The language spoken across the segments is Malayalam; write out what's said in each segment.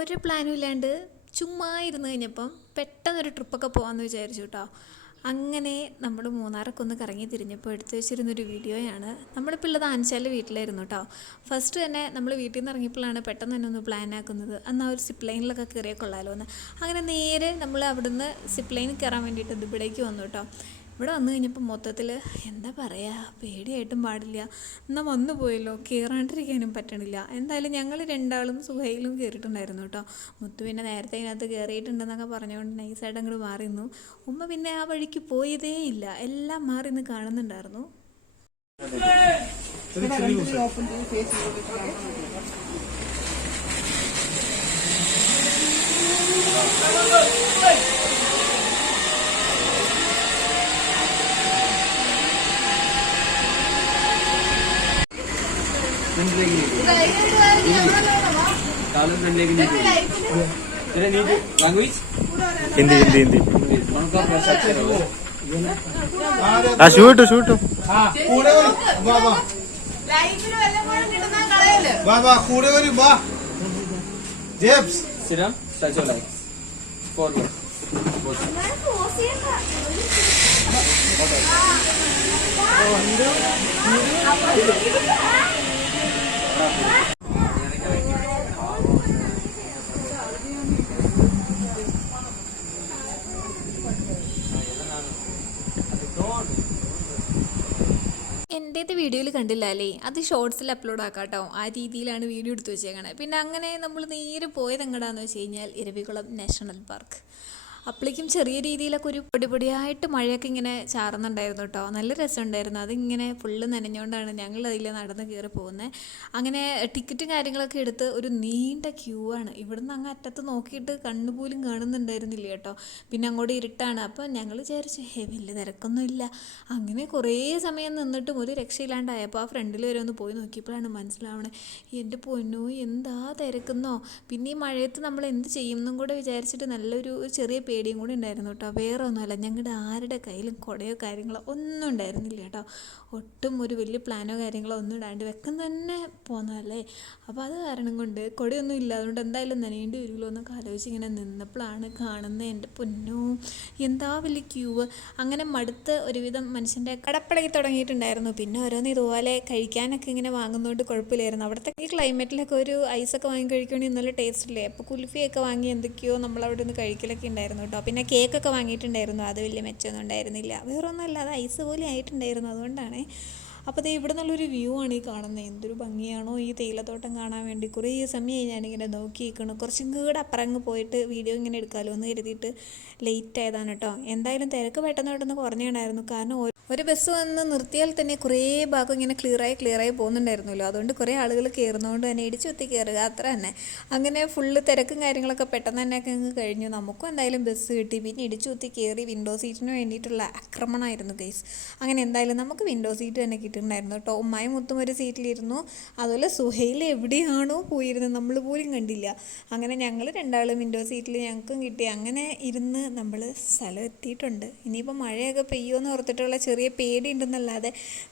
ഒരു പ്ലാനും ഇല്ലാണ്ട് ചുമ്മാ ഇരുന്ന് കഴിഞ്ഞപ്പം പെട്ടെന്നൊരു ട്രിപ്പൊക്കെ പോകാമെന്ന് വിചാരിച്ചു കേട്ടോ. അങ്ങനെ നമ്മൾ മൂന്നാറൊക്കെ ഒന്ന് കറങ്ങി തിരിഞ്ഞപ്പോൾ എടുത്തു വെച്ചിരുന്നൊരു വീഡിയോയാണ്. നമ്മളിപ്പോൾ ഉള്ളത് ആൻച്ചാല് വീട്ടിലായിരുന്നു കേട്ടോ. ഫസ്റ്റ് തന്നെ നമ്മൾ വീട്ടിൽ നിന്ന് ഇറങ്ങിയപ്പോഴാണ് പെട്ടെന്ന് തന്നെ ഒന്ന് പ്ലാൻ ആക്കുന്നത്, എന്നാൽ ഒരു സിപ്പ് ലൈനിലൊക്കെ കയറിയാൽ കൊള്ളാമല്ലോ എന്ന്. അങ്ങനെ നേരെ നമ്മൾ അവിടുന്ന് സിപ്പ് ലൈനിൽ കയറാൻ വേണ്ടിയിട്ട് ഇവിടേക്ക് വന്നു കേട്ടോ. ഇവിടെ വന്നു കഴിഞ്ഞപ്പോൾ മൊത്തത്തിൽ എന്താ പറയുക, പേടിയായിട്ടും പാടില്ല, എന്നാൽ വന്നു പോയല്ലോ, കയറാണ്ടിരിക്കാനും പറ്റണില്ല. എന്തായാലും ഞങ്ങൾ രണ്ടാളും സുഹൈലും കയറിയിട്ടുണ്ടായിരുന്നു കേട്ടോ. മുത്തു പിന്നെ നേരത്തെ ഇതിനകത്ത് കയറിയിട്ടുണ്ടെന്നൊക്കെ പറഞ്ഞുകൊണ്ട് നൈസായിട്ട് അങ്ങോട്ട് മാറിയിരുന്നു. ഉമ്മ പിന്നെ ആ വഴിക്ക് പോയതേ ഇല്ല, എല്ലാം മാറി നിന്ന് കാണുന്നുണ്ടായിരുന്നു. हिंदी हिंदी हिंदी शूट शूट എൻ്റേത് വീഡിയോയിൽ കണ്ടില്ല അല്ലേ, അത് ഷോർട്സിൽ അപ്ലോഡ് ആക്കാം കേട്ടോ. ആ രീതിയിലാണ് വീഡിയോ എടുത്ത് വെച്ചേക്കണേ. പിന്നെ അങ്ങനെ നമ്മൾ നേരെ പോയത് എങ്ങടാന്ന് വെച്ച് കഴിഞ്ഞാൽ ഇരവികുളം നാഷണൽ പാർക്ക്. അപ്പോഴേക്കും ചെറിയ രീതിയിലൊക്കെ ഒരു പൊടിയായിട്ട് മഴയൊക്കെ ഇങ്ങനെ ചാറുന്നുണ്ടായിരുന്നു കേട്ടോ. നല്ല രസമുണ്ടായിരുന്നു. അതിങ്ങനെ ഫുള്ള് നനഞ്ഞുകൊണ്ടാണ് ഞങ്ങൾ അതിൽ നടന്ന് കയറി പോകുന്നത്. അങ്ങനെ ടിക്കറ്റും കാര്യങ്ങളൊക്കെ എടുത്ത് ഒരു നീണ്ട ക്യൂ ആണ്. ഇവിടുന്ന് അങ്ങ് അറ്റത്ത് നോക്കിയിട്ട് കണ്ണുപോലും കാണുന്നുണ്ടായിരുന്നില്ല കേട്ടോ. പിന്നെ അങ്ങോട്ട് ഇരുട്ടാണ്. അപ്പോൾ ഞങ്ങൾ വിചാരിച്ചു വലിയ തിരക്കൊന്നും ഇല്ല. അങ്ങനെ കുറേ സമയം നിന്നിട്ടും ഒരു രക്ഷയില്ലാണ്ടായപ്പോൾ ആ ഫ്രണ്ടിൽ വരെ ഒന്ന് പോയി നോക്കിയപ്പോഴാണ് മനസ്സിലാവണേ, എൻ്റെ പൊന്നോ എന്താ തിരക്കുന്നോ. പിന്നെ ഈ മഴയത്ത് നമ്മൾ എന്ത് ചെയ്യും എന്നും കൂടെ വിചാരിച്ചിട്ട് നല്ലൊരു ചെറിയ പേടിയും കൂടി ഉണ്ടായിരുന്നു കേട്ടോ. വേറെ ഒന്നുമല്ല, ഞങ്ങളുടെ ആരുടെ കയ്യിലും കുടയോ കാര്യങ്ങളോ ഒന്നും ഉണ്ടായിരുന്നില്ല കേട്ടോ. ഒട്ടും ഒരു വലിയ പ്ലാനോ കാര്യങ്ങളോ ഒന്നും ഇടാണ്ട് വെക്കം തന്നെ പോന്നതല്ലേ. അപ്പോൾ അത് കാരണം കൊണ്ട് കുടയൊന്നും ഇല്ല, അതുകൊണ്ട് എന്തായാലും നനയേണ്ടി വരുമല്ലോ എന്നൊക്കെ ആലോചിച്ച് ഇങ്ങനെ നിന്നപ്പോഴാണ് കാണുന്നത്, എൻ്റെ പൊന്നോ എന്താ വലിയ ക്യൂ. അങ്ങനെ മടുത്ത് ഒരുവിധം മനുഷ്യൻ്റെ കടപ്പടങ്ങി തുടങ്ങിയിട്ടുണ്ടായിരുന്നു. പിന്നെ ഓരോന്ന് ഇതുപോലെ കഴിക്കാനൊക്കെ ഇങ്ങനെ വാങ്ങുന്നതുകൊണ്ട് കുഴപ്പമില്ലായിരുന്നു. അവിടുത്തെ ഈ ക്ലൈമറ്റിലൊക്കെ ഒരു ഐസൊക്കെ വാങ്ങി കഴിക്കുകയാണെങ്കിൽ നല്ല ടേസ്റ്റ് ഇല്ലേ. അപ്പോൾ കുൽഫിയൊക്കെ വാങ്ങി എന്തൊക്കെയോ നമ്മളവിടെ നിന്ന് കഴിക്കലൊക്കെ ഉണ്ടായിരുന്നു കേട്ടോ. പിന്നെ കേക്കൊക്കെ വാങ്ങിയിട്ടുണ്ടായിരുന്നു, അത് വലിയ മെച്ചമൊന്നും ഉണ്ടായിരുന്നില്ല. വേറൊന്നുമല്ല, അത് ഐസ് പോലെ ആയിട്ടുണ്ടായിരുന്നു, അതുകൊണ്ടാണ്. അപ്പോൾ ദേ ഇവിടെ നിന്നുള്ളൊരു വ്യൂ ആണ് ഈ കാണുന്നത്. എന്തൊരു ഭംഗിയാണോ ഈ തേയിലത്തോട്ടം കാണാൻ വേണ്ടി. കുറേ സമയമായി ഞാനിങ്ങനെ നോക്കി നിൽക്കണം. കുറച്ചും കൂടെ അപ്പുറങ്ങ് പോയിട്ട് വീഡിയോ ഇങ്ങനെ എടുക്കാമല്ലോ എന്ന് കരുതിയിട്ട് ലേറ്റ് ആയതാണ് കേട്ടോ. എന്തായാലും തിരക്ക് പെട്ടെന്ന് കുറഞ്ഞിട്ടുണ്ടായിരുന്നു. കാരണം ഒരു ബസ് വന്ന് നിർത്തിയാൽ തന്നെ കുറേ ഭാഗം ഇങ്ങനെ ക്ലിയറായി പോകുന്നുണ്ടായിരുന്നല്ലോ. അതുകൊണ്ട് കുറേ ആളുകൾ കയറുന്നതുകൊണ്ട് തന്നെ ഇടിച്ചുത്തി കയറുക അത്ര തന്നെ. അങ്ങനെ ഫുള്ള് തിരക്കും കാര്യങ്ങളൊക്കെ പെട്ടെന്ന് തന്നെയൊക്കെ അങ്ങ് കഴിഞ്ഞു. നമുക്കും എന്തായാലും ബസ് കിട്ടി. പിന്നെ ഇടിച്ചുത്തി കയറി വിൻഡോ സീറ്റിന് വേണ്ടിയിട്ടുള്ള ആക്രമണമായിരുന്നു ഗൈസ്. അങ്ങനെ എന്തായാലും നമുക്ക് വിൻഡോ സീറ്റ് തന്നെ കിട്ടിയിട്ടുണ്ടായിരുന്നു കേട്ടോ. ഉമ്മായും മുത്തും ഒരു സീറ്റിലിരുന്നു. അതുപോലെ സുഹൈൽ എവിടെയാണോ പോയിരുന്നത് നമ്മൾ പോലും കണ്ടില്ല. അങ്ങനെ ഞങ്ങൾ രണ്ടാളും വിൻഡോ സീറ്റിൽ ഞങ്ങൾക്കും കിട്ടി. അങ്ങനെ ഇരുന്ന് നമ്മൾ സ്ഥലം എത്തിയിട്ടുണ്ട്. ഇനിയിപ്പോൾ മഴയൊക്കെ പെയ്യുമെന്ന് ഓർത്തിട്ടുള്ള ചെറിയ പേടി ഉണ്ടെന്നല്ലാതെ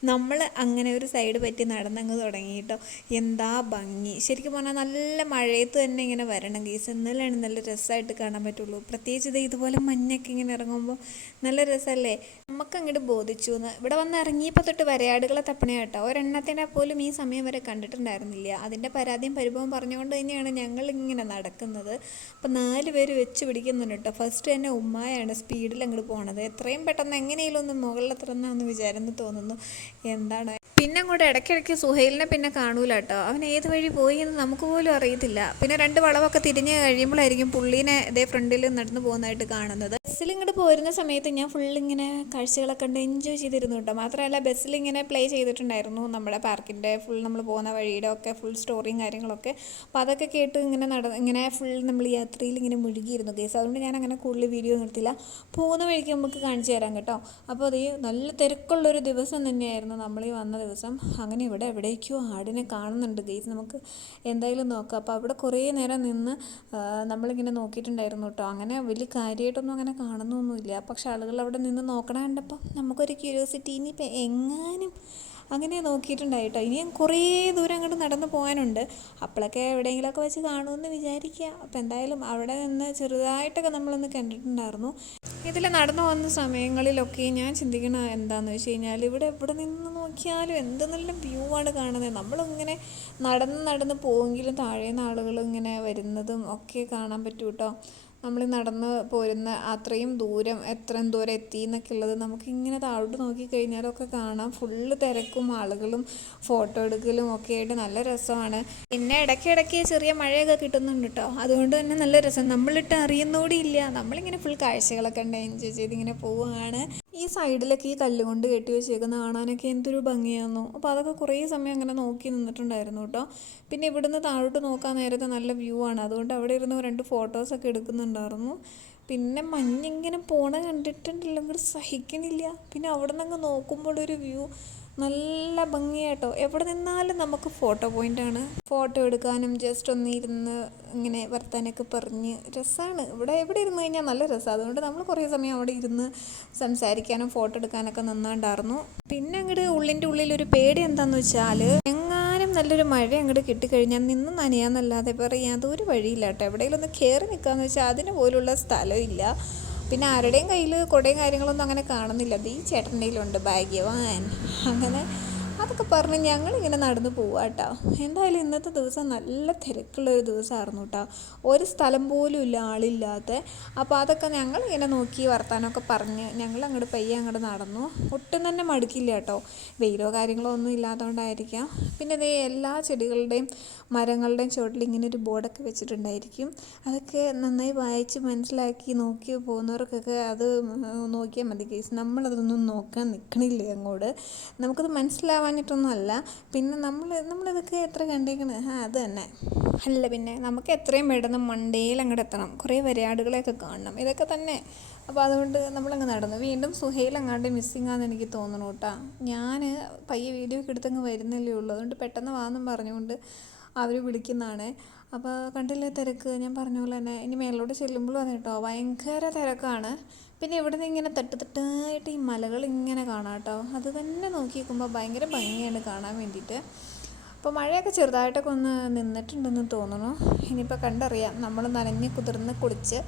നമ്മൾ അങ്ങനെ ഒരു സൈഡ് പറ്റി നടന്നങ്ങ് തുടങ്ങി കേട്ടോ. എന്താ ഭംഗി ശരിക്കും പറഞ്ഞാൽ. നല്ല മഴയത്ത് തന്നെ ഇങ്ങനെ വരണം ഗീസ്, എന്നാലാണ് നല്ല രസമായിട്ട് കാണാൻ പറ്റുള്ളൂ. പ്രത്യേകിച്ച് ഇത് ഇതുപോലെ മഞ്ഞൊക്കെ ഇങ്ങനെ ഇറങ്ങുമ്പോൾ നല്ല രസമല്ലേ. നമുക്ക് അങ്ങോട്ട് ബോധിച്ചു എന്ന്. ഇവിടെ വന്ന് ഇറങ്ങിയപ്പോൾ തൊട്ട് വരയാടുകളെ തപ്പണ കേട്ടോ. ഒരെണ്ണത്തിനെ പോലും ഈ സമയം വരെ കണ്ടിട്ടുണ്ടായിരുന്നില്ല. അതിൻ്റെ പരാതിയും പരിഭവം പറഞ്ഞുകൊണ്ട് തന്നെയാണ് ഞങ്ങളിങ്ങനെ നടക്കുന്നത്. അപ്പോൾ 4 പേര് വെച്ച് പിടിക്കുന്നുണ്ട് കേട്ടോ. ഫസ്റ്റ് തന്നെ ഉമ്മായാണ് സ്പീഡിൽ അങ്ങോട്ട് പോണത്. എത്രയും പെട്ടെന്ന് എങ്ങനെയെങ്കിലും ഒന്ന് മുകളിലെത്തണമെന്ന് വിചാരം തോന്നുന്നു. എന്താണ് പിന്നെ അങ്ങോട്ട് ഇടയ്ക്കിടയ്ക്ക് സുഹൈലിനെ പിന്നെ കാണൂല കേട്ടോ. അവൻ ഏത് വഴി പോയി എന്ന് നമുക്ക് പോലും അറിയത്തില്ല. പിന്നെ 2 വളവൊക്കെ തിരിഞ്ഞ് കഴിയുമ്പോഴായിരിക്കും പുള്ളീനെ ഇതേ ഫ്രണ്ടിൽ നടന്നു പോകുന്നതായിട്ട് കാണുന്നത്. ബസ്സിൽ ഇങ്ങോട്ട് പോരുന്ന സമയത്ത് ഞാൻ ഫുള്ളിങ്ങനെ കാഴ്ചകളൊക്കെ കണ്ട് എൻജോയ് ചെയ്തിരുന്നു കേട്ടോ. മാത്രമല്ല ബസ്സിലിങ്ങനെ പ്ലേ ചെയ്തിട്ടുണ്ടായിരുന്നു നമ്മുടെ പാർക്കിൻ്റെ ഫുൾ നമ്മൾ പോകുന്ന വഴിയുടെ ഒക്കെ ഫുൾ സ്റ്റോറിയും കാര്യങ്ങളൊക്കെ. അപ്പോൾ അതൊക്കെ കേട്ട് ഇങ്ങനെ ഫുൾ നമ്മൾ യാത്രയിൽ ഇങ്ങനെ മുഴുകിയിരുന്നു കേസ്. അതുകൊണ്ട് ഞാൻ അങ്ങനെ കൂടുതൽ വീഡിയോ നിർത്തില്ല. പോകുന്ന വഴിക്ക് നമുക്ക് കാണിച്ചു തരാം കേട്ടോ. അപ്പോൾ അത് നല്ല തിരക്കുള്ളൊരു ദിവസം തന്നെയായിരുന്നു നമ്മൾ ഈ വന്ന ദിവസം. അങ്ങനെ ഇവിടെ എവിടേക്കോ ആടിനെ കാണുന്നുണ്ട് ഗെയ്സ്, നമുക്ക് എന്തായാലും നോക്കാം. അപ്പോൾ അവിടെ കുറേ നേരം നിന്ന് നമ്മളിങ്ങനെ നോക്കിയിട്ടുണ്ടായിരുന്നു കേട്ടോ. അങ്ങനെ വലിയ കാര്യമായിട്ടൊന്നും അങ്ങനെ കാണുന്നൊന്നുമില്ല. പക്ഷെ ആളുകൾ അവിടെ നിന്ന് നോക്കണ കണ്ടപ്പോൾ നമുക്കൊരു ക്യൂരിയോസിറ്റി, ഇനിയിപ്പോൾ എങ്ങാനും അങ്ങനെ നോക്കിയിട്ടുണ്ടായിട്ടോ. ഇനിയും കുറേ ദൂരം അങ്ങോട്ട് നടന്നു പോകാനുണ്ട്. അപ്പോഴൊക്കെ എവിടെയെങ്കിലുമൊക്കെ വെച്ച് കാണുമെന്ന് വിചാരിക്കുക. അപ്പോൾ എന്തായാലും അവിടെ നിന്ന് ചെറുതായിട്ടൊക്കെ നമ്മളൊന്ന് കണ്ടിട്ടുണ്ടായിരുന്നു. ഇതിൽ നടന്നു പോകുന്ന സമയങ്ങളിലൊക്കെ ഞാൻ ചിന്തിക്കണ എന്താണെന്ന് വെച്ച് കഴിഞ്ഞാൽ, ഇവിടെ നിന്ന് നോക്കിയാലും എന്ത് നല്ല വ്യൂ ആണ് കാണുന്നത്. നമ്മളിങ്ങനെ നടന്ന് പോയെങ്കിലും താഴേന്ന് ആളുകൾ ഇങ്ങനെ വരുന്നതും ഒക്കെ കാണാൻ പറ്റും കേട്ടോ. നമ്മൾ നടന്ന് പോരുന്ന അത്രയും ദൂരം എത്രയും ദൂരം എത്തി എന്നൊക്കെ ഉള്ളത് നമുക്കിങ്ങനെ താഴോട്ട് നോക്കിക്കഴിഞ്ഞാലൊക്കെ കാണാം. ഫുള്ള് തിരക്കും ആളുകളും ഫോട്ടോ എടുക്കലും ഒക്കെ ആയിട്ട് നല്ല രസമാണ്. പിന്നെ ഇടയ്ക്കിടയ്ക്ക് ചെറിയ മഴയൊക്കെ കിട്ടുന്നുണ്ട് കേട്ടോ. അതുകൊണ്ട് തന്നെ നല്ല രസം. നമ്മളിട്ട് അറിയുന്നോടെ ഇല്ല, നമ്മളിങ്ങനെ ഫുൾ കാഴ്ചകളൊക്കെ ഉണ്ട് എൻജോയ് ചെയ്ത് ഇങ്ങനെ പോവുകയാണ്. ഈ സൈഡിലൊക്കെ ഈ കല്ലുകൊണ്ട് കെട്ടി വെച്ചേക്കുന്ന കാണാനൊക്കെ എന്തൊരു ഭംഗിയായിരുന്നു. അപ്പോൾ അതൊക്കെ കുറേ സമയം അങ്ങനെ നോക്കി നിന്നിട്ടുണ്ടായിരുന്നു കേട്ടോ. പിന്നെ ഇവിടുന്ന് താഴോട്ട് നോക്കാൻ നേരത്തെ നല്ല വ്യൂ ആണ്. അതുകൊണ്ട് അവിടെ ഇരുന്ന് 2 ഫോട്ടോസൊക്കെ എടുക്കുന്നുണ്ടായിരുന്നു. പിന്നെ മഞ്ഞിങ്ങനെ പോണ കണ്ടിട്ടുണ്ടല്ലോ, ഇങ്ങോട്ട് സഹിക്കണില്ല. പിന്നെ അവിടെ നിന്ന് നോക്കുമ്പോഴൊരു വ്യൂ നല്ല ഭംഗിയാട്ടോ. എവിടെ നിന്നാലും നമുക്ക് ഫോട്ടോ പോയിൻ്റാണ്. ഫോട്ടോ എടുക്കാനും ജസ്റ്റ് ഒന്ന് ഇരുന്ന് ഇങ്ങനെ വർത്താനൊക്കെ പറഞ്ഞ് രസമാണ്. എവിടെ ഇരുന്ന് കഴിഞ്ഞാൽ നല്ല രസമാണ്. അതുകൊണ്ട് നമ്മൾ കുറേ സമയം അവിടെ ഇരുന്ന് സംസാരിക്കാനും ഫോട്ടോ എടുക്കാനൊക്കെ നിന്നുണ്ടായിരുന്നു. പിന്നെ അങ്ങോട്ട് ഉള്ളിൻ്റെ ഉള്ളിലൊരു പേടി എന്താണെന്ന് വെച്ചാൽ, എങ്ങാനും നല്ലൊരു മഴ അങ്ങോട്ട് കിട്ടിക്കഴിഞ്ഞാൽ നിന്ന് നനയാന്നല്ലാതെ പറയാൻ അതൊരു വഴിയില്ല കേട്ടോ. എവിടെയെങ്കിലും ഒന്ന് കയറി നിൽക്കാമെന്ന് വെച്ചാൽ അതിന് പോലുള്ള സ്ഥലമില്ല. പിന്നെ ആരുടെയും കയ്യിൽ കുടയും കാര്യങ്ങളൊന്നും അങ്ങനെ കാണുന്നില്ല. അത് ഈ ചേട്ടൻ്റെ കയ്യിലുണ്ട്, ഭാഗ്യവാൻ. അങ്ങനെ അതൊക്കെ പറഞ്ഞ് ഞങ്ങളിങ്ങനെ നടന്നു പോവുക കേട്ടോ. എന്തായാലും ഇന്നത്തെ ദിവസം നല്ല തിരക്കുള്ളൊരു ദിവസമായിരുന്നു കേട്ടോ. ഒരു സ്ഥലം പോലും ഇല്ല ആളില്ലാത്ത. അപ്പോൾ അതൊക്കെ ഞങ്ങളിങ്ങനെ നോക്കി വർത്താനമൊക്കെ പറഞ്ഞ് ഞങ്ങൾ അങ്ങോട്ട് പയ്യെ അങ്ങോട്ട് നടന്നു. ഒട്ടും തന്നെ മടുക്കില്ല കേട്ടോ. വെയിലോ കാര്യങ്ങളോ ഒന്നും ഇല്ലാത്തതുകൊണ്ടായിരിക്കാം. പിന്നെ ഇതേ എല്ലാ ചെടികളുടെയും മരങ്ങളുടെയും ചുവട്ടിൽ ഇങ്ങനെ ഒരു ബോർഡൊക്കെ വെച്ചിട്ടുണ്ടായിരിക്കും. അതൊക്കെ നന്നായി വായിച്ച് മനസ്സിലാക്കി നോക്കി പോകുന്നവർക്കൊക്കെ അത് നോക്കിയാൽ മതി കേസ്. നമ്മളതൊന്നും നോക്കാൻ നിൽക്കണില്ല അങ്ങോട്ട്. നമുക്കത് മനസ്സിലാവാഞ്ഞിട്ടൊന്നും അല്ല. പിന്നെ നമ്മളിതൊക്കെ എത്ര കണ്ടേക്കണ്, അത് തന്നെ അല്ല. പിന്നെ നമുക്ക് എത്രയും പെട്ടെന്ന് മണ്ടയിൽ അങ്ങോട്ട് എത്തണം, കുറേ വരയാടുകളെയൊക്കെ കാണണം, ഇതൊക്കെ തന്നെ. അപ്പോൾ അതുകൊണ്ട് നമ്മളങ്ങ് നടന്നു. വീണ്ടും സുഹൈൽ അങ്ങാണ്ട് മിസ്സിങ് ആണെന്ന് എനിക്ക് തോന്നണു കേട്ടോ. ഞാൻ പയ്യെ വീഡിയോ ഒക്കെ എടുത്തങ്ങ് വരുന്നല്ലേ ഉള്ളൂ. അതുകൊണ്ട് പെട്ടെന്ന് വാന്നും പറഞ്ഞുകൊണ്ട് അവർ വിളിക്കുന്നതാണ്. അപ്പോൾ കണ്ടില്ലേ തിരക്ക്, ഞാൻ പറഞ്ഞ പോലെ തന്നെ. ഇനി മേലോട്ട് ചെല്ലുമ്പോഴും അതെ കേട്ടോ, ഭയങ്കര തിരക്കാണ്. പിന്നെ ഇവിടെ നിന്ന് ഇങ്ങനെ തട്ടായിട്ട് ഈ മലകൾ ഇങ്ങനെ കാണാം കേട്ടോ. അത് തന്നെ നോക്കി നിൽക്കുമ്പോൾ ഭയങ്കര ഭംഗിയാണ് കാണാൻ വേണ്ടിയിട്ട്. അപ്പോൾ മഴയൊക്കെ ചെറുതായിട്ടൊക്കെ ഒന്ന് നിന്നിട്ടുണ്ടെന്ന് തോന്നുന്നു. ഇനിയിപ്പോൾ കണ്ടറിയാം. നമ്മൾ നനഞ്ഞ് കുതിർന്ന് കുളിച്ച്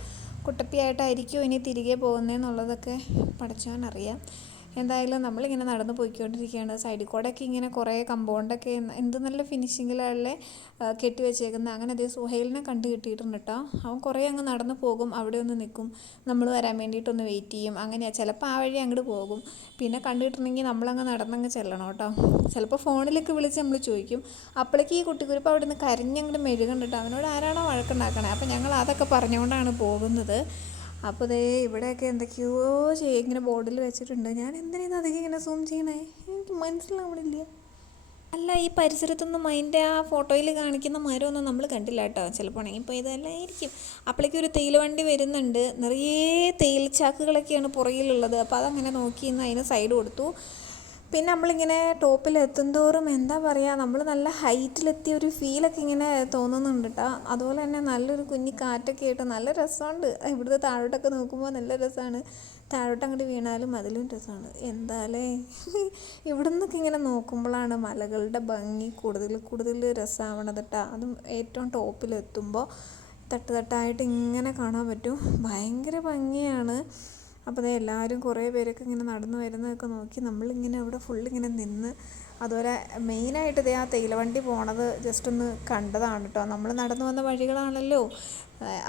കുട്ടപ്പിയായിട്ടായിരിക്കും ഇനി തിരികെ പോകുന്നതെന്നുള്ളതൊക്കെ പടച്ചവനറിയാം. എന്തായാലും നമ്മളിങ്ങനെ നടന്ന് പോയിക്കൊണ്ടിരിക്കുകയാണ്. സൈഡിൽ കൂടെയൊക്കെ ഇങ്ങനെ കുറേ കമ്പൗണ്ടൊക്കെ എന്ത് നല്ല ഫിനിഷിങ്ങിലല്ലേ കെട്ടി വെച്ചേക്കുന്നത്. അങ്ങനെ അതേ സുഹൈലിനെ കണ്ടു കിട്ടിയിട്ടുണ്ട് കേട്ടോ. അവൻ കുറേ അങ്ങ് നടന്ന് പോകും, അവിടെ ഒന്ന് നിൽക്കും, നമ്മൾ വരാൻ വേണ്ടിയിട്ടൊന്ന് വെയിറ്റ് ചെയ്യും. അങ്ങനെയാണ്. ചിലപ്പോൾ ആ വഴി അങ്ങോട്ട് പോകും. പിന്നെ കണ്ടു കിട്ടണമെങ്കിൽ നമ്മളങ്ങ് നടന്നങ്ങ് ചെല്ലണം കേട്ടോ. ചിലപ്പോൾ ഫോണിലൊക്കെ വിളിച്ച് നമ്മൾ ചോദിക്കും. അപ്പോഴേക്ക് ഈ കുട്ടിക്കുരിപ്പ് അവിടെ നിന്ന് കരഞ്ഞങ്ങോട്ട് മെഴുകണ്ടിട്ട് അവനോട് ആരാണോ വഴക്കുണ്ടാക്കണേ. അപ്പോൾ ഞങ്ങൾ അതൊക്കെ പറഞ്ഞുകൊണ്ടാണ് പോകുന്നത്. അപ്പോൾ ദേ ഇവിടെയൊക്കെ എന്തൊക്കെയോ ഇങ്ങനെ ബോർഡിൽ വെച്ചിട്ടുണ്ട്. ഞാൻ എന്തിനാണ് അധികം ഇങ്ങനെ സൂം ചെയ്യണേ, എനിക്ക് മനസ്സിലാവണില്ല. അല്ല, ഈ പരിസരത്തൊന്നും അതിൻ്റെ ആ ഫോട്ടോയിൽ കാണിക്കുന്ന മരമൊന്നും നമ്മൾ കണ്ടില്ല കേട്ടോ. ചിലപ്പോൾ ഉണങ്ങിപ്പോൾ ഇതല്ലായിരിക്കും. അപ്പോഴേക്കും ഒരു തേയില വണ്ടി വരുന്നുണ്ട്. നിറയെ തേയിലച്ചാക്കുകളൊക്കെയാണ് പുറകിലുള്ളത്. അപ്പോൾ അതങ്ങനെ നോക്കി ഇന്ന് അതിന് സൈഡ് കൊടുത്തു. പിന്നെ നമ്മളിങ്ങനെ ടോപ്പിലെത്തും തോറും എന്താ പറയുക, നമ്മൾ നല്ല ഹൈറ്റിലെത്തിയ ഒരു ഫീലൊക്കെ ഇങ്ങനെ തോന്നുന്നുണ്ട് കേട്ടോ. അതുപോലെ തന്നെ നല്ലൊരു കുഞ്ഞി കാറ്റൊക്കെ ആയിട്ട് നല്ല രസമുണ്ട്. ഇവിടുത്തെ താഴോട്ടൊക്കെ നോക്കുമ്പോൾ നല്ല രസമാണ്. താഴോട്ട് അങ്ങോട്ട് വീണാലും അതിലും രസമാണ്. എന്തായാലേ ഇവിടെ നിന്നൊക്കെ ഇങ്ങനെ നോക്കുമ്പോഴാണ് മലകളുടെ ഭംഗി കൂടുതൽ രസമാവണത് കേട്ടോ. അതും ഏറ്റവും ടോപ്പിലെത്തുമ്പോൾ തട്ടായിട്ട് ഇങ്ങനെ കാണാൻ പറ്റും. ഭയങ്കര ഭംഗിയാണ്. അപ്പോൾ അത് എല്ലാവരും കുറേ പേരൊക്കെ ഇങ്ങനെ നടന്നു വരുന്നതൊക്കെ നോക്കി നമ്മളിങ്ങനെ അവിടെ ഫുള്ളിങ്ങനെ നിന്ന്. അതുപോലെ മെയിനായിട്ട് ഇതേ ആ തേയില വണ്ടി പോണത് ജസ്റ്റ് ഒന്ന് കണ്ടതാണ് കേട്ടോ. നമ്മൾ നടന്നു വന്ന വഴികളാണല്ലോ.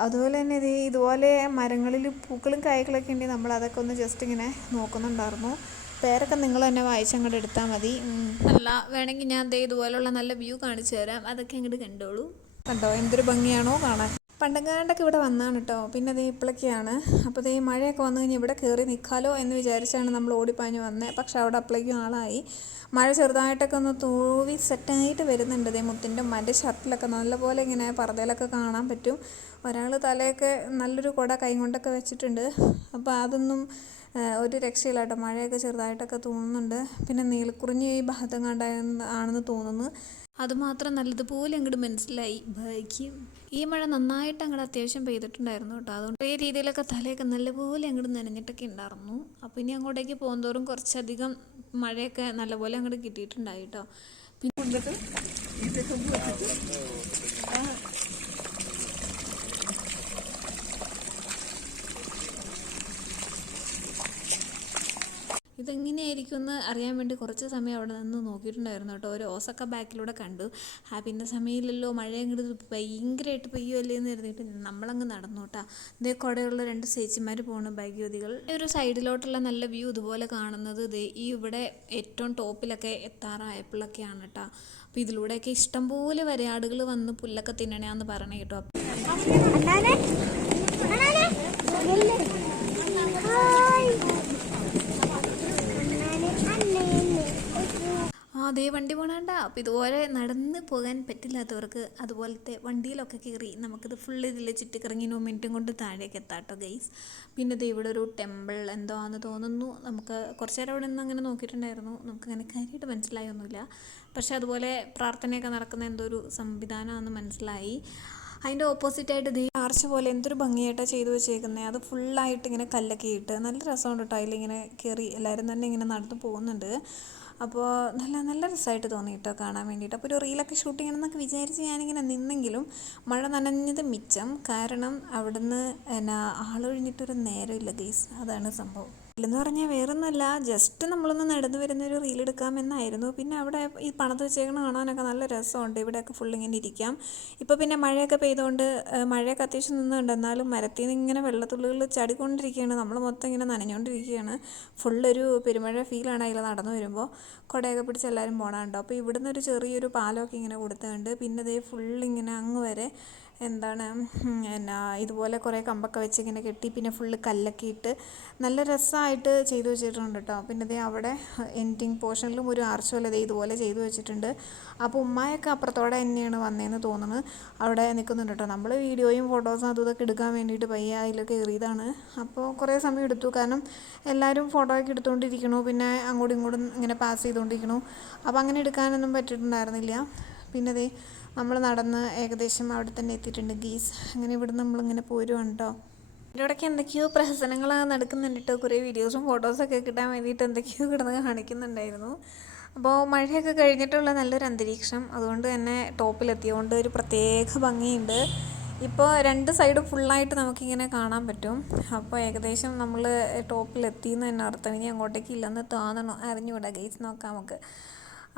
അതുപോലെ തന്നെ ഇതുപോലെ മരങ്ങളിൽ പൂക്കളും കായ്കളൊക്കെ ഉണ്ടെങ്കിൽ നമ്മൾ അതൊക്കെ ഒന്ന് ജസ്റ്റ് ഇങ്ങനെ നോക്കുന്നുണ്ടായിരുന്നു. പേരൊക്കെ നിങ്ങൾ തന്നെ വായിച്ചങ്ങോട്ട് എടുത്താൽ മതി. അല്ല വേണമെങ്കിൽ ഞാൻ ഇതുപോലുള്ള നല്ല വ്യൂ കാണിച്ചു തരാം. അതൊക്കെ അങ്ങോട്ട് കണ്ടോളൂ. കണ്ടോ എന്തൊരു ഭംഗിയാണോ കാണാൻ. പണ്ടങ്ങാണ്ടൊക്കെ ഇവിടെ വന്നാണ് കേട്ടോ. പിന്നെ അതേ ഇപ്പോഴൊക്കെയാണ്. അപ്പോൾ ഈ മഴയൊക്കെ വന്നു കഴിഞ്ഞാൽ ഇവിടെ കയറി നിൽക്കാമല്ലോ എന്ന് വിചാരിച്ചാണ് നമ്മൾ ഓടിപ്പാഞ്ഞ് വന്നത്. പക്ഷെ അവിടെ അപ്പോഴേക്കും ആളായി. മഴ ചെറുതായിട്ടൊക്കെ ഒന്ന് തൂവി സെറ്റായിട്ട് വരുന്നുണ്ട്. അതേ മുത്തിൻ്റെ ഉമ്മാൻ്റെ ഷർട്ടിലൊക്കെ നല്ലപോലെ ഇങ്ങനെ പർദ്ദയിലൊക്കെ കാണാൻ പറ്റും. ഒരാൾ തലയൊക്കെ നല്ലൊരു കുട കൈ കൊണ്ടൊക്കെ വെച്ചിട്ടുണ്ട്. അപ്പോൾ അതൊന്നും ഒരു രക്ഷയില്ല കേട്ടോ. മഴയൊക്കെ ചെറുതായിട്ടൊക്കെ തോന്നുന്നുണ്ട്. പിന്നെ നീലക്കുറിഞ്ഞി ഈ ഭാഗത്തും കണ്ടാണെന്ന് തോന്നുന്നു. അതുമാത്രം നല്ലതുപോലെ അങ്ങോട്ട് മനസ്സിലായി. ഭാഗ്യം. ഈ മഴ നന്നായിട്ട് അങ്ങോട്ട് അത്യാവശ്യം പെയ്തിട്ടുണ്ടായിരുന്നു കേട്ടോ. അതുകൊണ്ട് ഈ രീതിയിലൊക്കെ തലയൊക്കെ നല്ലപോലെ അങ്ങോട്ട് നനഞ്ഞിട്ടൊക്കെ ഉണ്ടായിരുന്നു. അപ്പോൾ ഇനി അങ്ങോട്ടേക്ക് പോകുന്തോറും കുറച്ചധികം മഴയൊക്കെ നല്ലപോലെ അങ്ങോട്ട് കിട്ടിയിട്ടുണ്ടായി കേട്ടോ. പിന്നെ ഇതെങ്ങനെയായിരിക്കും എന്ന് അറിയാൻ വേണ്ടി കുറച്ച് സമയം അവിടെ നിന്ന് നോക്കിയിട്ടുണ്ടായിരുന്നു കേട്ടോ. ഒരു ഓസൊക്കെ ബാക്കിലൂടെ കണ്ടു. പിന്നെ സമയമില്ലല്ലോ, മഴ അങ്ങോട്ട് ഭയങ്കരമായിട്ട് പെയ്യുമല്ലേ എന്ന് കരുതിയിട്ട് നമ്മളങ്ങ് നടന്നു കേട്ടോ. ഇതേ കുടയുള്ള 2 ചേച്ചിമാർ പോകുന്നു ഭാഗ്യവതികൾ. ഒരു സൈഡിലോട്ടുള്ള നല്ല വ്യൂ ഇതുപോലെ കാണുന്നത് ഇതേ ഈ ഇവിടെ ഏറ്റവും ടോപ്പിലൊക്കെ എത്താറായപ്പോഴൊക്കെയാണ് കേട്ടോ. അപ്പോൾ ഇതിലൂടെയൊക്കെ ഇഷ്ടംപോലെ വരയാടുകൾ വന്ന് പുല്ലൊക്കെ തിന്നണയാന്ന് പറയണ കേട്ടോ. അതേ വണ്ടി പോകണണ്ട. അപ്പോൾ ഇതുപോലെ നടന്ന് പോകാൻ പറ്റില്ലാത്തവർക്ക് അതുപോലത്തെ വണ്ടിയിലൊക്കെ കയറി നമുക്കിത് ഫുള്ള് ഇതിൽ ചുറ്റിക്കറങ്ങി മിനിറ്റും കൊണ്ട് താഴേക്ക് എത്താട്ടോ ഗൈസ്. പിന്നെ ഇത് ഇവിടെ ഒരു ടെമ്പിൾ എന്തോ ആണെന്ന് തോന്നുന്നു. നമുക്ക് കുറച്ച് നേരം അവിടെ നിന്ന് അങ്ങനെ നോക്കിയിട്ടുണ്ടായിരുന്നു. നമുക്കങ്ങനെ കാര്യമായിട്ട് മനസ്സിലായൊന്നുമില്ല. പക്ഷെ അതുപോലെ പ്രാർത്ഥനയൊക്കെ നടക്കുന്ന എന്തോ ഒരു സംവിധാനമാണെന്ന് മനസ്സിലായി. അതിൻ്റെ ഓപ്പോസിറ്റായിട്ട് ഇത് ആർച്ച് പോലെ എന്തൊരു ഭംഗിയായിട്ടാണ് ചെയ്തു വെച്ചേക്കുന്നത്. അത് ഫുള്ളായിട്ട് ഇങ്ങനെ കല്ലൊക്കെ ഇട്ട് നല്ല രസമുണ്ട് കേട്ടോ. അതിലിങ്ങനെ കയറി എല്ലാവരും തന്നെ ഇങ്ങനെ നടന്നു പോകുന്നുണ്ട്. അപ്പോൾ നല്ല രസമായിട്ട് തോന്നി കേട്ടോ കാണാൻ വേണ്ടിയിട്ട്. അപ്പോൾ ഒരു റീലൊക്കെ ഷൂട്ട് ചെയ്യണമെന്നൊക്കെ വിചാരിച്ച് ഞാനിങ്ങനെ നിന്നെങ്കിലും മഴ നനഞ്ഞത് മിച്ചം. കാരണം അവിടുന്ന് ആളൊഴിഞ്ഞിട്ടൊരു നേരമില്ല ഗൈസ്. അതാണ് സംഭവം. ഇല്ലെന്ന് പറഞ്ഞാൽ വേറൊന്നുമല്ല, ജസ്റ്റ് നമ്മളൊന്ന് നടന്നു വരുന്നൊരു റീലെടുക്കാമെന്നായിരുന്നു. പിന്നെ അവിടെ ഈ പണത്ത് വെച്ചേക്കണ കാണാനൊക്കെ നല്ല രസമുണ്ട്. ഇവിടെയൊക്കെ ഫുൾ ഇങ്ങനെ ഇരിക്കാം. ഇപ്പോൾ പിന്നെ മഴയൊക്കെ പെയ്തുകൊണ്ട് മഴയൊക്കെ അത്യാവശ്യം നിന്നുണ്ട്. എന്നാലും മരത്തിൽ നിന്ന് ഇങ്ങനെ വെള്ളത്തുള്ളികൾ ചാടിക്കൊണ്ടിരിക്കുകയാണ്. നമ്മൾ മൊത്തം ഇങ്ങനെ നനഞ്ഞുകൊണ്ടിരിക്കുകയാണ്. ഫുള്ളൊരു പെരുമഴ ഫീലാണ് അതിൽ നടന്നു വരുമ്പോൾ. കുടയൊക്കെ പിടിച്ച് എല്ലാവരും പോകണുണ്ടോ. അപ്പോൾ ഇവിടുന്ന് ഒരു ചെറിയൊരു പാലമൊക്കെ ഇങ്ങനെ കൊടുത്തുണ്ട്. പിന്നെ ഇതേ ഫുള്ളിങ്ങനെ അങ്ങ് വരെ ഇതുപോലെ കുറേ കമ്പൊക്കെ വെച്ച് ഇങ്ങനെ കെട്ടി പിന്നെ ഫുള്ള് കല്ലൊക്കെ ഇട്ട് നല്ല രസമായിട്ട് ചെയ്തു വെച്ചിട്ടുണ്ട് കേട്ടോ. പിന്നെ ഇതേ അവിടെ എൻഡിങ് പോർഷനിലും ഒരു ആർച്ച് പോലെ ഇതുപോലെ ചെയ്തു വെച്ചിട്ടുണ്ട്. അപ്പോൾ ഉമ്മായൊക്കെ അപ്പുറത്തോടെ തന്നെയാണ് വന്നതെന്ന് തോന്നുന്നു. അവിടെ നിൽക്കുന്നുണ്ട് കേട്ടോ. നമ്മൾ വീഡിയോയും ഫോട്ടോസും അതും ഇതൊക്കെ എടുക്കാൻ വേണ്ടിയിട്ട് പയ്യ അതിൽ കയറിയതാണ്. അപ്പോൾ കുറേ സമയം എടുത്തു. കാരണം എല്ലാവരും ഫോട്ടോ ഒക്കെ എടുത്തുകൊണ്ടിരിക്കണു. പിന്നെ അങ്ങോട്ടും ഇങ്ങോട്ടും ഇങ്ങനെ പാസ് ചെയ്തുകൊണ്ടിരിക്കണു. അപ്പോൾ അങ്ങനെ എടുക്കാനൊന്നും പറ്റിയിട്ടുണ്ടായിരുന്നില്ല. പിന്നെ അതേ നമ്മൾ നടന്ന് ഏകദേശം അവിടെ തന്നെ എത്തിയിട്ടുണ്ട് ഗീസ്. അങ്ങനെ ഇവിടെ നമ്മളിങ്ങനെ പോരുവാണ് കേട്ടോ. ഇതിലൂടെയൊക്കെ എന്തൊക്കെയോ പ്രഹസനങ്ങൾ നടക്കുന്നുണ്ട് കേട്ടോ. കുറേ വീഡിയോസും ഫോട്ടോസൊക്കെ കിട്ടാൻ വേണ്ടിയിട്ട് എന്തൊക്കെയോ കിടന്ന് കാണിക്കുന്നുണ്ടായിരുന്നു. അപ്പോൾ മഴയൊക്കെ കഴിഞ്ഞിട്ടുള്ള നല്ലൊരു അന്തരീക്ഷം. അതുകൊണ്ട് തന്നെ ടോപ്പിലെത്തിയതുകൊണ്ട് ഒരു പ്രത്യേക ഭംഗിയുണ്ട്. ഇപ്പോൾ 2 സൈഡും ഫുള്ളായിട്ട് നമുക്കിങ്ങനെ കാണാൻ പറ്റും. അപ്പോൾ ഏകദേശം നമ്മൾ ടോപ്പിലെത്തിയെന്ന് തന്നെ അർത്ഥം. ഇനി അങ്ങോട്ടേക്ക് ഇല്ലെന്ന് തോന്നണം. അറിഞ്ഞുകൂടാ ഗൈസ്, നോക്കാം നമുക്ക്.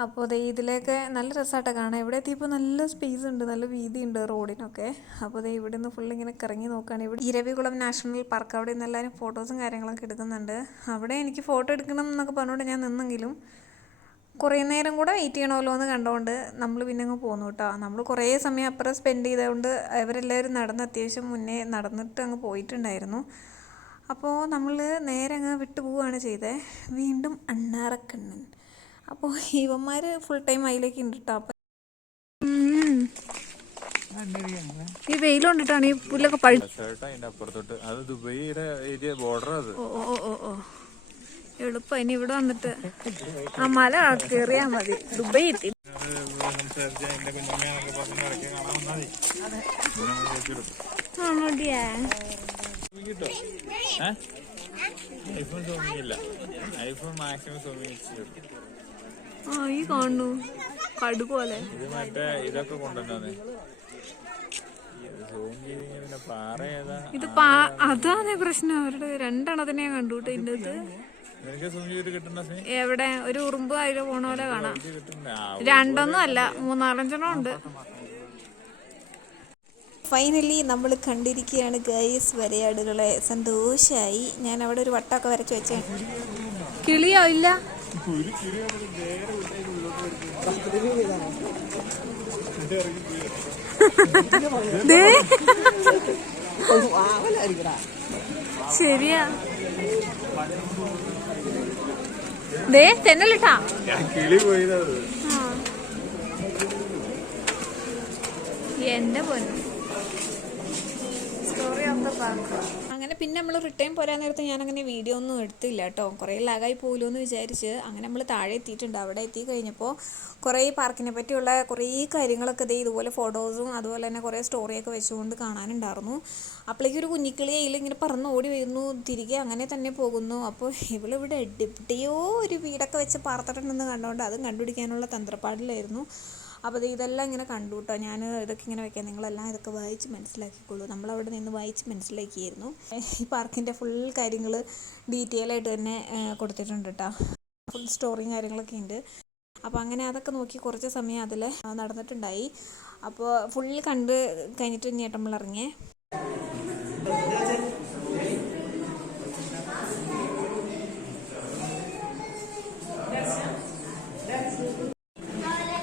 അപ്പോൾ ദേ ഇതിലേക്ക് നല്ല രസമായിട്ടാണ് കാണാം. ഇവിടെ എത്തിയപ്പോൾ നല്ല സ്പേസ് ഉണ്ട്, നല്ല വീതിയുണ്ട് റോഡിനൊക്കെ. അപ്പോൾ ദേ ഇവിടെ നിന്ന് ഫുൾ ഇങ്ങനെ കറങ്ങി നോക്കുകയാണ്. ഇവിടെ ഇരവികുളം നാഷണൽ പാർക്ക്, അവിടെ നിന്ന് എല്ലാവരും ഫോട്ടോസും കാര്യങ്ങളൊക്കെ എടുക്കുന്നുണ്ട്. അവിടെ എനിക്ക് ഫോട്ടോ എടുക്കണം എന്നൊക്കെ പറഞ്ഞുകൊണ്ട് ഞാൻ നിന്നെങ്കിലും കുറേ നേരം കൂടെ വെയിറ്റ് ചെയ്യണമല്ലോ എന്ന് കണ്ടുകൊണ്ട് നമ്മൾ പിന്നെ അങ്ങ് പോന്നു കേട്ടോ. നമ്മൾ കുറേ സമയം അപ്പുറം സ്പെൻഡ് ചെയ്തുകൊണ്ട് അവരെല്ലാവരും നടന്ന് അത്യാവശ്യം മുന്നേ നടന്നിട്ട് അങ്ങ് പോയിട്ടുണ്ടായിരുന്നു. അപ്പോൾ നമ്മൾ നേരെ അങ്ങ് വിട്ടു പോവുകയാണ് ചെയ്തത്. വീണ്ടും അണ്ണാറക്കണ്ണൻ. അപ്പോൾ ഇവന്മാർ ഫുൾ ടൈം അതിലേക്ക് ഉണ്ട് കേട്ടോ. അപ്പം ഈ വെയിലുണ്ടിട്ടാണ് ഈ പുല്ലൊക്കെ എളുപ്പം. ഇനി ഇവിടെ വന്നിട്ട് ആ മല കയറിയാൽ മതി. ദുബൈ എത്തി. ഈ കാണുന്നു കടുപോലെ. ഇതൊക്കെ കൊണ്ടുവന്നേ ഇത് അതാണ് പ്രശ്നം. അവരുടെ 2 എണ്ണത്തിനെ ഞാൻ കണ്ടുകൂട്ടോ. ഇതിൻ്റെ എവിടെ ഒരു ഉറുമ്പ് അതില് പോണ പോലെ കാണാം. 2 അല്ല 3-4 ഉണ്ട്. ഫൈനലി നമ്മൾ കണ്ടിരിക്കുകയാണ് ഗൈസ് വരയാടുകളെ. സന്തോഷമായി. ഞാൻ അവിടെ ഒരു വട്ടമൊക്കെ വരച്ച് വെച്ചേ. കിളിയോ ഇല്ല. ശരിയാ. ദേ തെന്നലിട്ടാ എന്റെ പൊന്നു. Story of the park. അങ്ങനെ പിന്നെ നമ്മൾ റിട്ടേൺ പോരാൻ നേരത്തെ ഞാനങ്ങനെ വീഡിയോ ഒന്നും എടുത്തില്ല കേട്ടോ, കുറേ ലാഗായി പോലും എന്ന് വിചാരിച്ച്. അങ്ങനെ നമ്മൾ താഴെ എത്തിയിട്ടുണ്ട്. അവിടെ എത്തി കഴിഞ്ഞപ്പോൾ കുറേ പാർക്കിനെ പറ്റിയുള്ള കുറേ കാര്യങ്ങളൊക്കെ ഇതുപോലെ ഫോട്ടോസും അതുപോലെ തന്നെ കുറേ സ്റ്റോറിയൊക്കെ വെച്ചുകൊണ്ട് കാണാനുണ്ടായിരുന്നു. അപ്പോഴേക്കും ഒരു കുഞ്ഞിക്കിളി ഇങ്ങനെ പറന്ന് ഓടി വരുന്നു, തിരികെ അങ്ങനെ തന്നെ പോകുന്നു. അപ്പോൾ ഇവളിവിടെ എവിടെയോ ഒരു വീടൊക്കെ വെച്ച് പാർത്തിട്ടുണ്ടെന്ന് കണ്ടുകൊണ്ട് അതും കണ്ടുപിടിക്കാനുള്ള തന്ത്രപ്പാടിലായിരുന്നു. അപ്പോൾ ഇതെല്ലാം ഇങ്ങനെ കണ്ടു കേട്ടോ. ഞാൻ ഇതൊക്കെ ഇങ്ങനെ വെക്കാം, നിങ്ങളെല്ലാം ഇതൊക്കെ വായിച്ച് മനസ്സിലാക്കിക്കോളൂ. നമ്മളവിടെ നിന്ന് വായിച്ച് മനസ്സിലാക്കിയായിരുന്നു. ഈ പാർക്കിൻ്റെ ഫുൾ കാര്യങ്ങൾ ഡീറ്റെയിൽ ആയിട്ട് തന്നെ കൊടുത്തിട്ടുണ്ട് കേട്ടോ. ഫുൾ സ്റ്റോറിയും കാര്യങ്ങളൊക്കെ ഉണ്ട്. അപ്പോൾ അങ്ങനെ അതൊക്കെ നോക്കി കുറച്ച് സമയം അതിൽ നടന്നിട്ടുണ്ടായി. അപ്പോൾ ഫുൾ കണ്ട് കഴിഞ്ഞിട്ട് ഇനി നമ്മൾ ഇറങ്ങിയേ.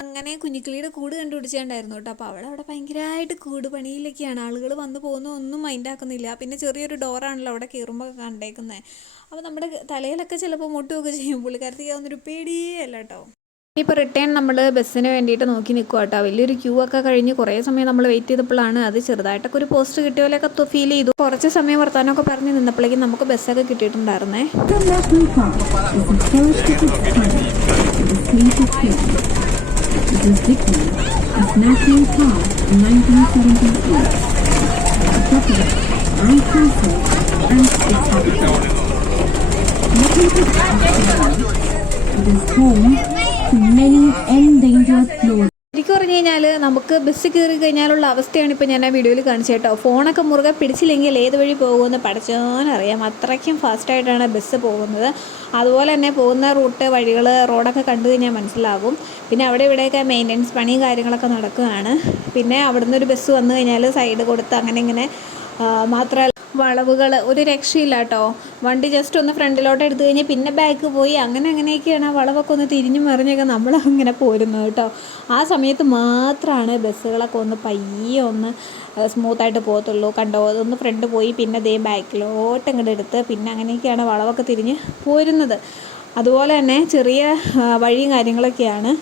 അങ്ങനെ കുഞ്ഞിക്കിളിയുടെ കൂട് കണ്ടുപിടിച്ചിട്ടുണ്ടായിരുന്നു കേട്ടോ. അപ്പോൾ അവിടെ ഭയങ്കരമായിട്ട് കൂട് പണിയിലൊക്കെയാണ്. ആളുകൾ വന്നു പോകുന്ന ഒന്നും മൈൻഡാക്കുന്നില്ല. പിന്നെ ചെറിയൊരു ഡോറാണല്ലോ അവിടെ കയറുമ്പോൾ കണ്ടേക്കുന്നത്. അപ്പോൾ നമ്മുടെ തലയിലൊക്കെ ചിലപ്പോൾ മുട്ടുമൊക്കെ ചെയ്യും. പുള്ളിക്കാരത്തേക്ക് അതൊന്നൊരു പേടിയേ അല്ല കേട്ടോ. ഇപ്പോൾ റിട്ടേൺ നമ്മൾ ബസ്സിന് വേണ്ടിയിട്ട് നോക്കി നിൽക്കുക കേട്ടോ. വലിയൊരു ക്യൂ ഒക്കെ കഴിഞ്ഞ് കുറേ സമയം നമ്മൾ വെയിറ്റ് ചെയ്തപ്പോഴാണ് അത് ചെറുതായിട്ടൊക്കെ ഒരു പോസ്റ്റ് കിട്ടിയ പോലെയൊക്കെ ഫീൽ ചെയ്തു. കുറച്ച് സമയം വർത്താനമൊക്കെ പറഞ്ഞ് നിന്നപ്പോഴേക്കും നമുക്ക് ബസ്സൊക്കെ കിട്ടിയിട്ടുണ്ടായിരുന്നേ. It was declared as National Park in 1978, protected and conserved and its habitat. Located at the it is home to many endangered flora. ശരിക്കും പറഞ്ഞു കഴിഞ്ഞാൽ നമുക്ക് ബസ് കയറി കഴിഞ്ഞാലുള്ള അവസ്ഥയാണ് ഇപ്പോൾ ഞാൻ ആ വീഡിയോയിൽ കാണിച്ചു കേട്ടോ. ഫോണൊക്കെ മുറുകെ പിടിച്ചില്ലെങ്കിൽ ഏത് വഴി പോകുമെന്ന് പഠിച്ചോനറിയാം. അത്രയ്ക്കും ഫാസ്റ്റായിട്ടാണ് ബസ് പോകുന്നത്. അതുപോലെ തന്നെ പോകുന്ന റൂട്ട് വഴികൾ റോഡൊക്കെ കണ്ടു കഴിഞ്ഞാൽ മനസ്സിലാകും. പിന്നെ അവിടെ ഇവിടെയൊക്കെ മെയിൻ്റനൻസ് പണിയും കാര്യങ്ങളൊക്കെ നടക്കുകയാണ്. പിന്നെ അവിടുന്ന് ഒരു ബസ് വന്നു കഴിഞ്ഞാൽ സൈഡ് കൊടുത്ത് അങ്ങനെ ഇങ്ങനെ മാത്രമല്ല വളവുകൾ ഒരു രക്ഷയില്ല കേട്ടോ. വണ്ടി ജസ്റ്റ് ഒന്ന് ഫ്രണ്ടിലോട്ട് എടുത്തു കഴിഞ്ഞാൽ പിന്നെ ബാക്ക് പോയി അങ്ങനെയൊക്കെയാണ് ആ വളവൊക്കെ ഒന്ന് തിരിഞ്ഞു മറിഞ്ഞൊക്കെ നമ്മൾ അങ്ങനെ പോരുന്നത് കേട്ടോ. ആ സമയത്ത് മാത്രമാണ് ബസ്സുകളൊക്കെ ഒന്ന് പയ്യെ ഒന്ന് സ്മൂത്തായിട്ട് പോകത്തുള്ളൂ. കണ്ടോ, അതൊന്ന് ഫ്രണ്ട് പോയി പിന്നെ ദേ ബാക്കിലോട്ട് ഇങ്ങോട്ട് എടുത്ത് പിന്നെ അങ്ങനെയൊക്കെയാണ് വളവൊക്കെ തിരിഞ്ഞ് പോരുന്നത്. അതുപോലെ തന്നെ ചെറിയ വഴിയും കാര്യങ്ങളൊക്കെയാണ്.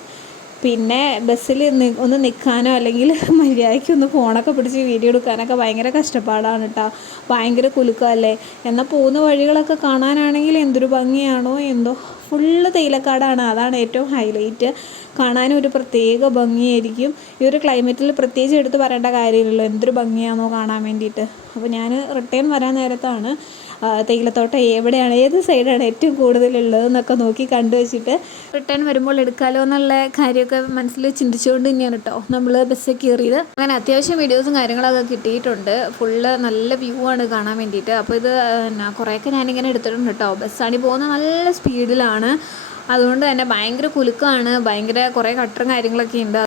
പിന്നെ ബസ്സിൽ ഒന്ന് നിൽക്കാനോ അല്ലെങ്കിൽ മര്യാദയ്ക്ക് ഒന്ന് ഫോണൊക്കെ പിടിച്ച് വീഡിയോ എടുക്കാനൊക്കെ ഭയങ്കര കഷ്ടപ്പാടാണ് കേട്ടോ. ഭയങ്കര കുലുക്കമല്ലേ. എന്നാൽ പോകുന്ന വഴികളൊക്കെ കാണാനാണെങ്കിൽ എന്തൊരു ഭംഗിയാണോ എന്തോ. ഫുള്ള് തേയിലക്കാടാണ്, അതാണ് ഏറ്റവും ഹൈലൈറ്റ്. കാണാനും ഒരു പ്രത്യേക ഭംഗിയായിരിക്കും. ഈ ഒരു ക്ലൈമറ്റിൽ പ്രത്യേകിച്ച് എടുത്ത് പറയേണ്ട കാര്യമില്ലല്ലോ, എന്തൊരു ഭംഗിയാണോ കാണാൻ വേണ്ടിയിട്ട്. അപ്പോൾ ഞാൻ റിട്ടേൺ വരാൻ നേരത്താണ് തേയിലത്തോട്ടം എവിടെയാണ് ഏത് സൈഡാണ് ഏറ്റവും കൂടുതലുള്ളതെന്നൊക്കെ നോക്കി കണ്ടുവച്ചിട്ട് റിട്ടേൺ വരുമ്പോൾ എടുക്കാമല്ലോ എന്നുള്ള കാര്യമൊക്കെ മനസ്സിൽ ചിന്തിച്ചുകൊണ്ട് തന്നെയാണ് കേട്ടോ നമ്മൾ ബസ്സിൽ കയറിയത്. അങ്ങനെ അത്യാവശ്യം വീഡിയോസും കാര്യങ്ങളൊക്കെ കിട്ടിയിട്ടുണ്ട്. ഫുള്ള് നല്ല വ്യൂ ആണ് കാണാൻ വേണ്ടിയിട്ട്. അപ്പോൾ ഇത് കുറേയൊക്കെ ഞാനിങ്ങനെ എടുത്തിട്ടുണ്ട് കേട്ടോ. ബസ്സാണി പോകുന്നത് നല്ല സ്പീഡിലാണ്, അതുകൊണ്ട് തന്നെ ഭയങ്കര കുലുക്കമാണ്. ഭയങ്കര കുറേ കട്ടറും കാര്യങ്ങളൊക്കെ ഉണ്ട്.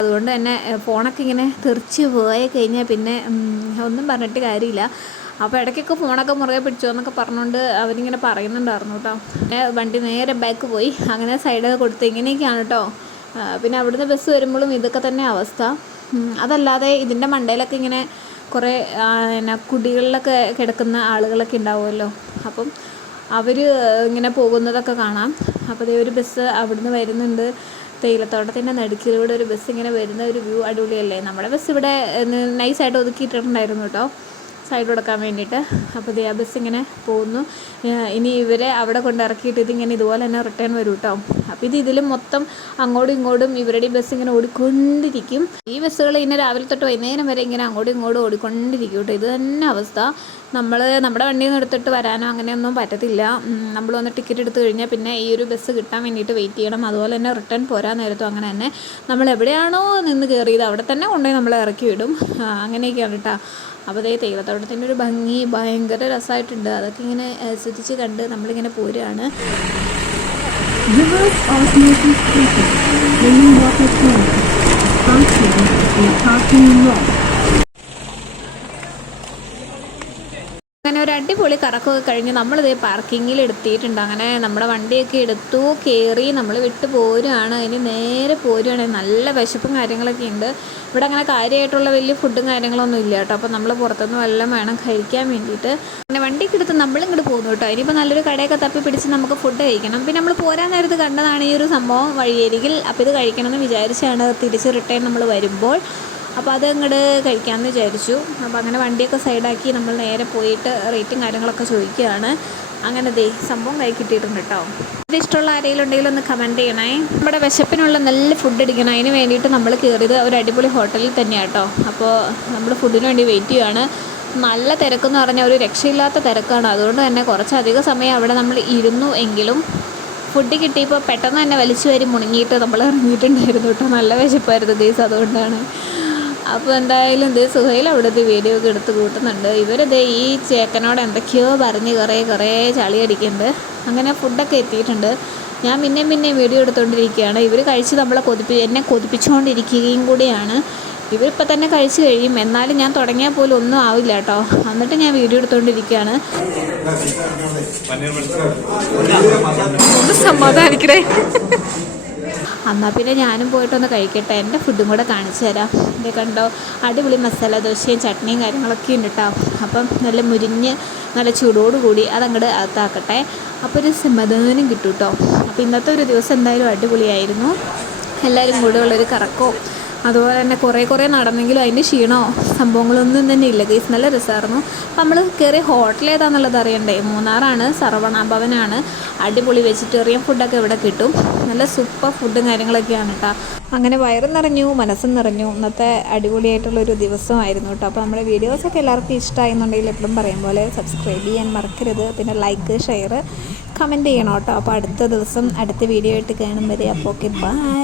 അതുകൊണ്ട് തന്നെ ഫോണൊക്കെ ഇങ്ങനെ തെറിച്ച് പോയി കഴിഞ്ഞാൽ പിന്നെ ഒന്നും പറഞ്ഞിട്ട് കാര്യമില്ല. അപ്പോൾ ഇടയ്ക്കൊക്കെ ഫോണൊക്കെ മുറുകെ പിടിച്ചോ എന്നൊക്കെ പറഞ്ഞുകൊണ്ട് അവരിങ്ങനെ പറയുന്നുണ്ടായിരുന്നു കേട്ടോ. പിന്നെ വണ്ടി നേരെ ബാക്ക് പോയി അങ്ങനെ സൈഡൊക്കെ കൊടുത്ത് ഇങ്ങനെയൊക്കെയാണ് കേട്ടോ. പിന്നെ അവിടുന്ന് ബസ് വരുമ്പോഴും ഇതൊക്കെ തന്നെ അവസ്ഥ. അതല്ലാതെ ഇതിൻ്റെ മണ്ടയിലൊക്കെ ഇങ്ങനെ കുറേ കുടികളിലൊക്കെ കിടക്കുന്ന ആളുകളൊക്കെ ഉണ്ടാവുമല്ലോ. അപ്പം അവർ ഇങ്ങനെ പോകുന്നതൊക്കെ കാണാം. അപ്പോൾ ഒരു ബസ് അവിടുന്ന് വരുന്നുണ്ട്. തേയിലത്തോട്ടത്തിൻ്റെ നടുക്കിലൂടെ ഒരു ബസ് ഇങ്ങനെ വരുന്ന ഒരു വ്യൂ അടിപൊളിയല്ലേ. നമ്മുടെ ബസ് ഇവിടെ നൈസായിട്ട് ഒതുക്കിയിട്ടിട്ടുണ്ടായിരുന്നു കേട്ടോ, സൈഡ് കൊടുക്കാൻ വേണ്ടിയിട്ട്. അപ്പോൾ ആ ബസ് ഇങ്ങനെ പോകുന്നു. ഇനി ഇവരെ അവിടെ കൊണ്ട് ഇറക്കിയിട്ട് ഇതിങ്ങനെ ഇതുപോലെ തന്നെ റിട്ടേൺ വരും കേട്ടോ. അപ്പോൾ ഇതിൽ മൊത്തം അങ്ങോട്ടും ഇങ്ങോട്ടും ഇവരുടെ ഈ ബസ് ഇങ്ങനെ ഓടിക്കൊണ്ടിരിക്കും. ഈ ബസ്സുകൾ ഇങ്ങനെ രാവിലെ തൊട്ട് വൈകുന്നേരം വരെ ഇങ്ങനെ അങ്ങോട്ടും ഇങ്ങോട്ടും ഓടിക്കൊണ്ടിരിക്കും കേട്ടോ. ഇത് തന്നെ അവസ്ഥ. നമ്മുടെ വണ്ടിയിൽ നിന്ന് എടുത്തിട്ട് വരാനോ അങ്ങനെയൊന്നും പറ്റത്തില്ല. നമ്മൾ വന്ന് ടിക്കറ്റ് എടുത്തു കഴിഞ്ഞാൽ പിന്നെ ഈ ഒരു ബസ് കിട്ടാൻ വേണ്ടിയിട്ട് വെയിറ്റ് ചെയ്യണം. അതുപോലെ തന്നെ റിട്ടേൺ പോരാൻ നേരത്തും അങ്ങനെ തന്നെ നമ്മൾ എവിടെയാണോ നിന്ന് കയറിയത് അവിടെ തന്നെ കൊണ്ടുപോയി നമ്മളെ ഇറക്കി വിടും. അങ്ങനെയൊക്കെയാണ് കേട്ടോ. അപ്പോൾ അതേ തേയിലത്തോട്ടത്തിൻ്റെ ഒരു ഭംഗി ഭയങ്കര രസമായിട്ടുണ്ട്. അതൊക്കെ ഇങ്ങനെ ശ്രദ്ധിച്ച് കണ്ട് നമ്മളിങ്ങനെ പോരുകയാണ്. അങ്ങനെ ഒരു അടിപൊളി കറക്കമൊക്കെ കഴിഞ്ഞ് നമ്മളിതേ പാർക്കിങ്ങിൽ എടുത്തിട്ടുണ്ട്. അങ്ങനെ നമ്മുടെ വണ്ടിയൊക്കെ എടുത്തു, കയറി നമ്മൾ വിട്ട് പോരുകയാണ്. ഇനി നേരെ പോരുകയാണ്. നല്ല വിശപ്പും കാര്യങ്ങളൊക്കെ ഉണ്ട്. ഇവിടെ അങ്ങനെ കാര്യമായിട്ടുള്ള വലിയ ഫുഡും കാര്യങ്ങളൊന്നും ഇല്ല കേട്ടോ. അപ്പോൾ നമ്മൾ പുറത്തുനിന്ന് വല്ലതും വേണം കഴിക്കാൻ വേണ്ടിയിട്ട്. അങ്ങനെ വണ്ടിയൊക്കെ എടുത്ത് നമ്മളിങ്ങോട്ട് പോകുന്നു കേട്ടോ. ഇനിയിപ്പോൾ നല്ലൊരു കടയൊക്കെ തപ്പി പിടിച്ച് നമുക്ക് ഫുഡ് കഴിക്കണം. പിന്നെ നമ്മൾ പോരാൻ നേരത്ത് കണ്ടതാണ് ഈ ഒരു സംഭവം വഴിയരികിൽ. അപ്പോൾ ഇത് കഴിക്കണമെന്ന് വിചാരിച്ചാണ് തിരിച്ച് റിട്ടേൺ നമ്മൾ വരുമ്പോൾ. അപ്പോൾ അത് അങ്ങോട്ട് കഴിക്കാമെന്ന് വിചാരിച്ചു. അപ്പോൾ അങ്ങനെ വണ്ടിയൊക്കെ സൈഡാക്കി നമ്മൾ നേരെ പോയിട്ട് റേറ്റും കാര്യങ്ങളൊക്കെ ചോദിക്കുകയാണ്. അങ്ങനെ ദേ സംഭവം കൈ കിട്ടിയിട്ടുണ്ട് കേട്ടോ. ഇത് ഇഷ്ടമുള്ള ആരെങ്കിലും ഉണ്ടെങ്കിലും ഒന്ന് കമൻറ്റ് ചെയ്യണേ. നമ്മുടെ വിശപ്പിനുള്ള നല്ല ഫുഡ് അടിക്കണം. അതിന് വേണ്ടിയിട്ട് നമ്മൾ കയറിയത് ഒരു അടിപൊളി ഹോട്ടലിൽ തന്നെയാണ് കേട്ടോ. അപ്പോൾ നമ്മൾ ഫുഡിന് വേണ്ടി വെയിറ്റ് ചെയ്യുകയാണ്. നല്ല തിരക്കെന്ന് പറഞ്ഞാൽ ഒരു രക്ഷയില്ലാത്ത തിരക്കാണ്. അതുകൊണ്ട് തന്നെ കുറച്ചധികം സമയം അവിടെ നമ്മൾ ഇരുന്നു എങ്കിലും ഫുഡ് കിട്ടിയപ്പോൾ പെട്ടെന്ന് തന്നെ വലിച്ചു വാരി മുണങ്ങിയിട്ട് നമ്മൾ ഇറങ്ങിയിട്ടുണ്ടായിരുന്നു കേട്ടോ. നല്ല വിശപ്പായിരുന്നു ഗൈസ്, അതുകൊണ്ടാണ്. അപ്പോൾ എന്തായാലും ഇത് സുഹൈൽ അവിടുത്തെ വീഡിയോ ഒക്കെ എടുത്ത് കൂട്ടുന്നുണ്ട്. ഇവരിത് ഈ ചേക്കനോട് എന്തൊക്കെയോ പറഞ്ഞ് കുറേ ചളി അടിക്കുന്നുണ്ട്. അങ്ങനെ ഫുഡൊക്കെ എത്തിയിട്ടുണ്ട്. ഞാൻ പിന്നെയും വീഡിയോ എടുത്തുകൊണ്ടിരിക്കുകയാണ്. ഇവർ കഴിച്ച് നമ്മളെ എന്നെ കൊതിപ്പിച്ചുകൊണ്ടിരിക്കുകയും കൂടിയാണ്. ഇവരിപ്പോൾ തന്നെ കഴിച്ച് കഴിയും. എന്നാലും ഞാൻ തുടങ്ങിയാൽ പോലും ഒന്നും ആവില്ല കേട്ടോ. എന്നിട്ട് ഞാൻ വീഡിയോ എടുത്തുകൊണ്ടിരിക്കുകയാണ്. ഒന്ന് സമാധാനിക്കണേ. എന്നാൽ പിന്നെ ഞാനും പോയിട്ടൊന്ന് കഴിക്കട്ടെ. എൻ്റെ ഫുഡും കൂടെ കാണിച്ചു തരാം. ഇത് കണ്ടോ, അടിപൊളി മസാല ദോശയും ചട്നിയും കാര്യങ്ങളൊക്കെ ഉണ്ട് കേട്ടോ. അപ്പം നല്ല മുരിഞ്ഞ് നല്ല ചൂടോടുകൂടി അതങ്ങോട്ട് അകത്താക്കട്ടെ. അപ്പോൾ ഒരു സമാധാനം കിട്ടും കേട്ടോ. അപ്പോൾ ഇന്നത്തെ ഒരു ദിവസം എന്തായാലും അടിപൊളിയായിരുന്നു. എല്ലാവരും കൂടെ ഉള്ളൊരു കറക്കോ അതുപോലെ തന്നെ കുറേ നടന്നെങ്കിലും അതിൻ്റെ ക്ഷീണമോ സംഭവങ്ങളൊന്നും തന്നെ ഇല്ല ഗൈസ്. നല്ല രസമായിരുന്നു. അപ്പം നമ്മൾ കയറിയ ഹോട്ടൽ ഏതാണെന്നുള്ളത് അറിയണ്ടേ. മൂന്നാറാണ്, സർവണ ഭവനാണ്. അടിപൊളി വെജിറ്റേറിയൻ ഫുഡൊക്കെ ഇവിടെ കിട്ടും. നല്ല സൂപ്പർ ഫുഡും കാര്യങ്ങളൊക്കെയാണ് കേട്ടോ. അങ്ങനെ വയറും നിറഞ്ഞു, മനസ്സും നിറഞ്ഞു. ഇന്നത്തെ അടിപൊളിയായിട്ടുള്ളൊരു ദിവസമായിരുന്നു കേട്ടോ. അപ്പോൾ നമ്മുടെ വീഡിയോസൊക്കെ എല്ലാവർക്കും ഇഷ്ടമായിരുന്നുണ്ടെങ്കിൽ എപ്പോഴും പറയും പോലെ സബ്സ്ക്രൈബ് ചെയ്യാൻ മറക്കരുത്. പിന്നെ ലൈക്ക്, ഷെയർ, കമൻറ്റ് ചെയ്യണം കേട്ടോ. അപ്പോൾ അടുത്ത ദിവസം അടുത്ത വീഡിയോ ആയിട്ട് കാണും വരെ. അപ്പോൾ ഓക്കെ, ബൈ.